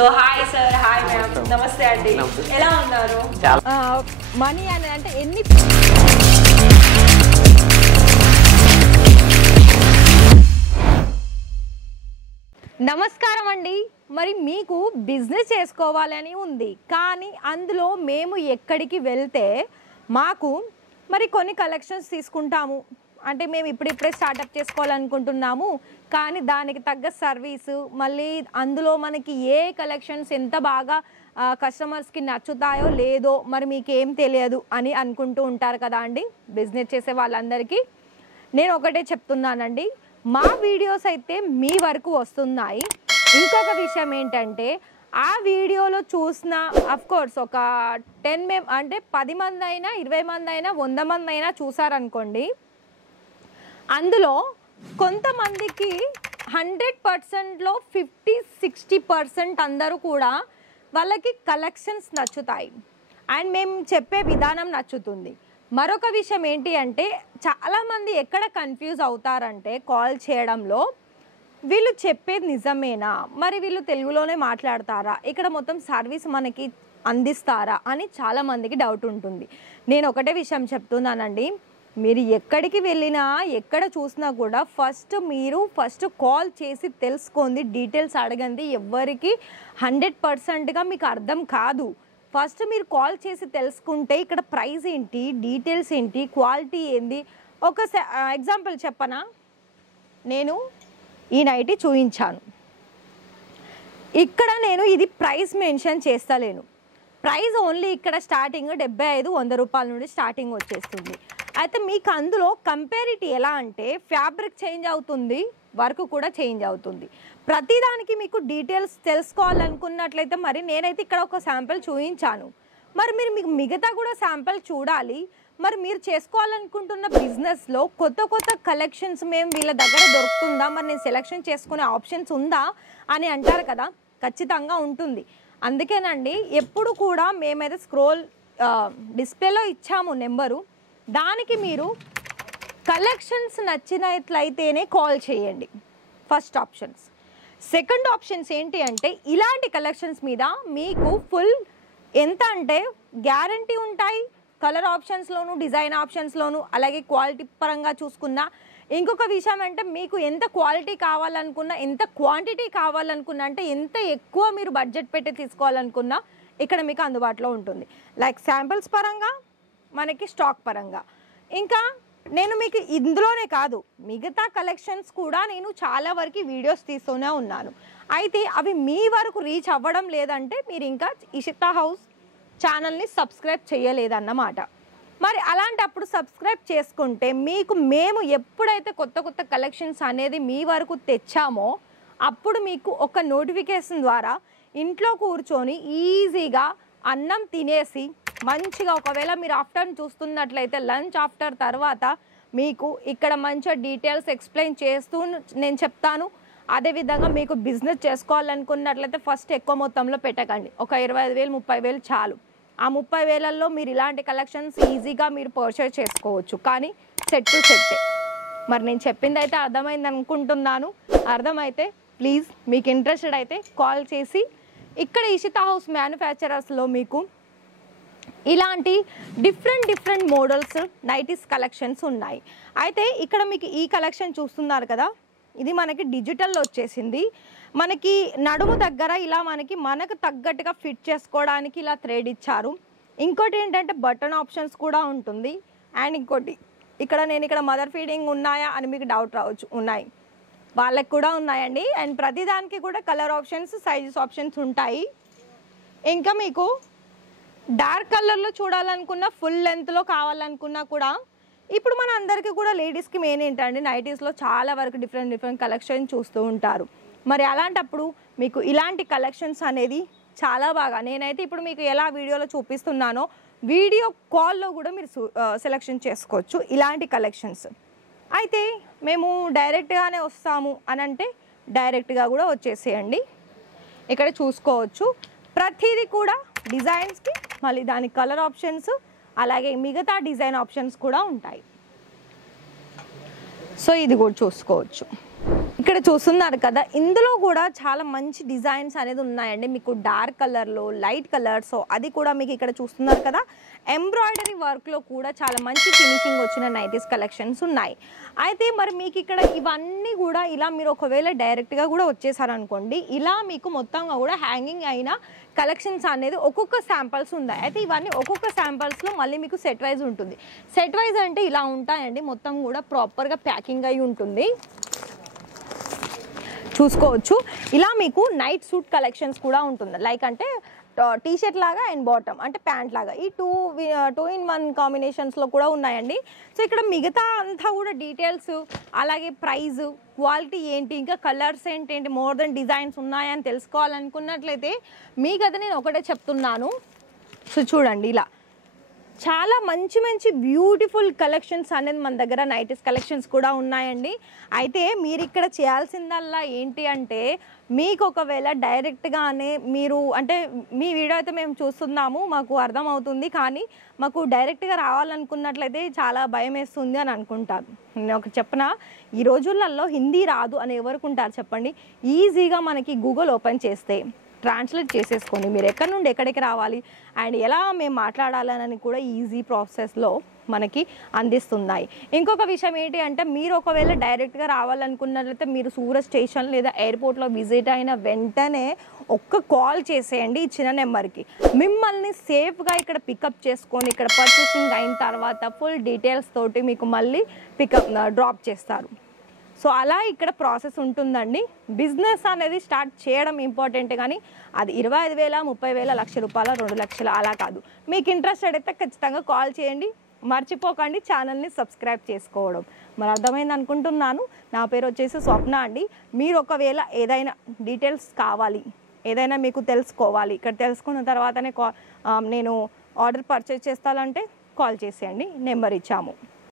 So hi sir, hi ma'am, నమస్తే అండి. ఎలా ఉన్నారు? మనీ అని అంటే ఎన్ని నమస్కారం అండి. మరి మీకు బిజినెస్ చేసుకోవాలని ఉంది, కానీ అందులో మేము ఎక్కడికి వెళ్తే మాకు మరి కొన్ని కలెక్షన్స్ తీసుకుంటాము. అంటే మేము ఇప్పుడిప్పుడే స్టార్టప్ చేసుకోవాలనుకుంటున్నాము, కానీ దానికి తగ్గ సర్వీసు, మళ్ళీ అందులో మనకి ఏ కలెక్షన్స్ ఎంత బాగా కస్టమర్స్కి నచ్చుతాయో లేదో మరి మీకు ఏం తెలియదు అని అనుకుంటూ ఉంటారు కదా అండి. బిజినెస్ చేసే వాళ్ళందరికీ నేను ఒకటే చెప్తున్నానండి, మా వీడియోస్ అయితే మీ వరకు వస్తున్నాయి. ఇంకొక విషయం ఏంటంటే, ఆ వీడియోలో చూసిన అఫ్కోర్స్ ఒక 10 మంది అయినా 20 మంది అయినా 100 మంది అయినా చూసారనుకోండి, అందులో కొంతమందికి 100%లో 50-60% అందరూ కూడా వాళ్ళకి కలెక్షన్స్ నచ్చుతాయి అండ్ మేము చెప్పే విధానం నచ్చుతుంది. మరొక విషయం ఏంటి అంటే, చాలామంది ఎక్కడ కన్ఫ్యూజ్ అవుతారంటే కాల్ చేయడంలో, వీళ్ళు చెప్పేది నిజమేనా, మరి వీళ్ళు తెలుగులోనే మాట్లాడతారా, ఇక్కడ మొత్తం సర్వీస్ మనకి అందిస్తారా అని చాలామందికి డౌట్ ఉంటుంది. నేను ఒకటే విషయం చెప్తున్నానండి, మీరు ఎక్కడికి వెళ్ళినా ఎక్కడ చూసినా కూడా ఫస్ట్ కాల్ చేసి తెలుసుకోండి, డీటెయిల్స్ అడగండి. ఎవ్వరికి 100%గా మీకు అర్థం కాదు. ఫస్ట్ మీరు కాల్ చేసి తెలుసుకుంటే ఇక్కడ ప్రైస్ ఏంటి, డీటెయిల్స్ ఏంటి, క్వాలిటీ ఏంటి. ఒక ఎగ్జాంపుల్ చెప్పనా, నేను ఈ నైటీ చూపించాను, ఇక్కడ నేను ఇది ప్రైస్ మెన్షన్ చేస్తలేను. ప్రైస్ ఓన్లీ ఇక్కడ స్టార్టింగ్ 75-100 రూపాయల నుండి స్టార్టింగ్ వచ్చేస్తుంది. అయితే మీకు అందులో కంపారిటీ ఎలా అంటే, ఫ్యాబ్రిక్ చేంజ్ అవుతుంది, వర్క్ కూడా చేంజ్ అవుతుంది. ప్రతిదానికి మీకు డీటెయిల్స్ తెలుసుకోవాలనుకున్నట్లయితే మరి నేనైతే ఇక్కడ ఒక శాంపిల్ చూపించాను, మరి మీకు మిగతా కూడా శాంపిల్ చూడాలి. మరి మీరు చేసుకోవాలనుకుంటున్న బిజినెస్లో కొత్త కలెక్షన్స్ మేము వీళ్ళ దగ్గర దొరుకుతుందా, మరి నేను సెలెక్షన్ చేసుకునే ఆప్షన్స్ ఉందా అని అంటారు కదా. ఖచ్చితంగా ఉంటుంది. అందుకేనండి ఎప్పుడు కూడా మేమైతే డిస్ప్లేలో ఇచ్చాము నెంబరు, దానికి మీరు కలెక్షన్స్ నచ్చినట్లయితేనే కాల్ చేయండి. First options. సెకండ్ ఆప్షన్స్ ఏంటి అంటే, ఇలాంటి కలెక్షన్స్ మీద మీకు ఫుల్ ఎంత అంటే గ్యారంటీ ఉంటాయి, కలర్ ఆప్షన్స్లోను, డిజైన్ ఆప్షన్స్లోను, అలాగే క్వాలిటీ పరంగా చూసుకున్నా. ఇంకొక విషయం అంటే, మీకు ఎంత క్వాలిటీ కావాలనుకున్నా, ఎంత క్వాంటిటీ కావాలనుకున్నా, అంటే ఎంత ఎక్కువ మీరు బడ్జెట్ పెట్టి తీసుకోవాలనుకున్నా ఇక్కడ మీకు అందుబాటులో ఉంటుంది. లైక్ శాంపిల్స్ పరంగా, మనకి స్టాక్ పరంగా. ఇంకా నేను మీకు ఇందులోనే కాదు, మిగతా కలెక్షన్స్ కూడా నేను చాలా వరకు వీడియోస్ తీస్తూనే ఉన్నాను. అయితే అవి మీ వరకు రీచ్ అవ్వడం లేదంటే మీరు ఇంకా ఇషితా హౌస్ ఛానల్ని సబ్స్క్రైబ్ చేయలేదన్నమాట. మరి అలాంటప్పుడు సబ్స్క్రైబ్ చేసుకుంటే మీకు మేము ఎప్పుడైతే కొత్త కలెక్షన్స్ అనేది మీ వరకు తెచ్చామో అప్పుడు మీకు ఒక నోటిఫికేషన్ ద్వారా ఇంట్లో కూర్చొని ఈజీగా అన్నం తినేసి మంచిగా, ఒకవేళ మీరు ఆఫ్టర్నూన్ చూస్తున్నట్లయితే లంచ్ ఆఫ్టర్ తర్వాత మీకు ఇక్కడ మంచిగా డీటెయిల్స్ ఎక్స్ప్లెయిన్ చేస్తూ నేను చెప్తాను. అదేవిధంగా మీకు బిజినెస్ చేసుకోవాలనుకున్నట్లయితే ఫస్ట్ ఎక్కువ మొత్తంలో పెట్టకండి, ఒక 25,000-30,000 చాలు. ఆ 30,000లో మీరు ఇలాంటి కలెక్షన్స్ ఈజీగా మీరు పర్చేస్ చేసుకోవచ్చు, కానీ సెట్ టు సెట్టే. మరి నేను చెప్పింది అయితే అర్థమైంది అనుకుంటున్నాను. అర్థమైతే ప్లీజ్ మీకు ఇంట్రెస్టెడ్ అయితే కాల్ చేసి, ఇక్కడ ఇషితా హౌస్ మ్యానుఫ్యాక్చరర్స్లో మీకు ఇలాంటి డిఫరెంట్ మోడల్స్ నైటీస్ కలెక్షన్స్ ఉన్నాయి. అయితే ఇక్కడ మీకు ఈ కలెక్షన్ చూస్తున్నారు కదా, ఇది మనకి డిజిటల్లో వచ్చేసింది. మనకి నడుము దగ్గర ఇలా మనకు తగ్గట్టుగా ఫిట్ చేసుకోవడానికి ఇలా థ్రెడ్ ఇచ్చారు. ఇంకోటి ఏంటంటే బటన్ ఆప్షన్స్ కూడా ఉంటుంది. అండ్ ఇంకోటి ఇక్కడ మదర్ ఫీడింగ్ ఉన్నాయా అని మీకు డౌట్ రావచ్చు, ఉన్నాయి, వాళ్ళకి కూడా ఉన్నాయండి. అండ్ ప్రతిదానికి కూడా కలర్ ఆప్షన్స్, సైజెస్ ఆప్షన్స్ ఉంటాయి. ఇంకా మీకు డార్క్ కలర్లో చూడాలనుకున్నా, ఫుల్ లెంత్లో కావాలనుకున్నా కూడా, ఇప్పుడు మన అందరికీ కూడా లేడీస్కి మెయిన్ ఏంటంటే నైటీస్లో చాలా వరకు డిఫరెంట్ కలెక్షన్ చూస్తూ ఉంటారు. మరి అలాంటప్పుడు మీకు ఇలాంటి కలెక్షన్స్ అనేది చాలా బాగా, నేనైతే ఇప్పుడు మీకు ఎలా వీడియోలో చూపిస్తున్నానో వీడియో కాల్లో కూడా మీరు సెలెక్షన్ చేసుకోవచ్చు ఇలాంటి కలెక్షన్స్. అయితే మేము డైరెక్ట్గానే వస్తాము అని అంటే డైరెక్ట్గా కూడా వచ్చేసేయండి. ఇక్కడ చూసుకోవచ్చు ప్రతిదీ కూడా డిజైన్స్కి, మళ్ళీ దాని కలర్ ఆప్షన్స్, అలాగే మిగతా డిజైన్ ఆప్షన్స్ కూడా ఉంటాయి. సో ఇది కూడా చూసుకోవచ్చు. ఇక్కడ ఇక్కడ చూస్తున్నారు కదా, ఇందులో కూడా చాలా మంచి డిజైన్స్ అనేది ఉన్నాయండి. మీకు డార్క్ కలర్లో, లైట్ కలర్. సో అది కూడా మీకు ఇక్కడ చూస్తున్నారు కదా, ఎంబ్రాయిడరీ వర్క్లో కూడా చాలా మంచి ఫినిషింగ్ వచ్చిన నైటీస్ కలెక్షన్స్ ఉన్నాయి. అయితే మరి మీకు ఇక్కడ ఇవన్నీ కూడా ఇలా మీరు ఒకవేళ డైరెక్ట్గా కూడా వచ్చేసారనుకోండి, ఇలా మీకు మొత్తంగా కూడా హ్యాంగింగ్ అయిన కలెక్షన్స్ అనేది ఒక్కొక్క శాంపిల్స్ ఉన్నాయి. అయితే ఇవన్నీ ఒక్కొక్క శాంపిల్స్లో మళ్ళీ మీకు సెట్ వైజ్ ఉంటుంది. సెట్ వైజ్ అంటే ఇలా ఉంటాయండి, మొత్తం కూడా ప్రాపర్గా ప్యాకింగ్ అయి ఉంటుంది. చూసుకోవచ్చు. ఇలా మీకు నైట్ సూట్ కలెక్షన్స్ కూడా ఉంటుంది. లైక్ అంటే టీ షర్ట్ లాగా అండ్ బాటమ్ అంటే ప్యాంట్ లాగా, ఈ టూ ఇన్ వన్ కాంబినేషన్స్లో కూడా ఉన్నాయండి. సో ఇక్కడ మిగతా అంతా కూడా డీటెయిల్స్, అలాగే ప్రైస్, క్వాలిటీ ఏంటి, ఇంకా కలర్స్ ఏంటి, మోర్ దెన్ డిజైన్స్ ఉన్నాయని తెలుసుకోవాలనుకున్నట్లయితే మీకైతే నేను ఒకటే చెప్తున్నాను. సో చూడండి, ఇలా చాలా మంచి మంచి బ్యూటిఫుల్ కలెక్షన్స్ అనేది మన దగ్గర నైటీస్ కలెక్షన్స్ కూడా ఉన్నాయండి. అయితే మీరు ఇక్కడ చేయాల్సిందల్లా ఏంటి అంటే, మీకు ఒకవేళ డైరెక్ట్గానే మీరు అంటే మీ వీడియో అయితే మేము చూస్తున్నాము, మాకు అర్థమవుతుంది, కానీ మాకు డైరెక్ట్గా రావాలనుకున్నట్లయితే చాలా భయం వేస్తుంది అని అనుకుంటారు. నేను ఒకటి చెప్పనా, ఈ రోజులలో హిందీ రాదు అని ఎవరికి ఉంటారు చెప్పండి? ఈజీగా మనకి గూగుల్ ఓపెన్ చేస్తే ట్రాన్స్లేట్ చేసేసుకోండి, మీరు ఎక్కడి నుండి ఎక్కడికి రావాలి అండ్ ఎలా మేము మాట్లాడాలని కూడా ఈజీ ప్రాసెస్లో మనకి అందిస్తున్నాయి. ఇంకొక విషయం ఏంటి అంటే, మీరు ఒకవేళ డైరెక్ట్గా రావాలనుకున్నట్లయితే మీరు సూరత్ స్టేషన్ లేదా ఎయిర్పోర్ట్లో విజిట్ అయిన వెంటనే ఒక్క కాల్ చేసేయండి ఇచ్చిన నెంబర్కి. మిమ్మల్ని సేఫ్గా ఇక్కడ పికప్ చేసుకొని ఇక్కడ పర్చేసింగ్ అయిన తర్వాత ఫుల్ డీటెయిల్స్ తోటి మీకు మళ్ళీ డ్రాప్ చేస్తారు. సో అలా ఇక్కడ ప్రాసెస్ ఉంటుందండి. బిజినెస్ అనేది స్టార్ట్ చేయడం ఇంపార్టెంట్, కానీ అది 25,000, 30,000, ₹1,00,000, 2,00,000 అలా కాదు. మీకు ఇంట్రెస్టెడ్ అయితే ఖచ్చితంగా కాల్ చేయండి. మర్చిపోకండి ఛానల్ని సబ్స్క్రైబ్ చేసుకోవడం. మరి అర్థమైంది అనుకుంటున్నాను. నా పేరు వచ్చేసి స్వప్న అండి. మీరు ఒకవేళ ఏదైనా డీటెయిల్స్ కావాలి, ఏదైనా మీకు తెలుసుకోవాలి, ఇక్కడ తెలుసుకున్న తర్వాతనే నేను ఆర్డర్ పర్చేజ్ చేస్తానంటే కాల్ చేసేయండి, నెంబర్ ఇచ్చాము.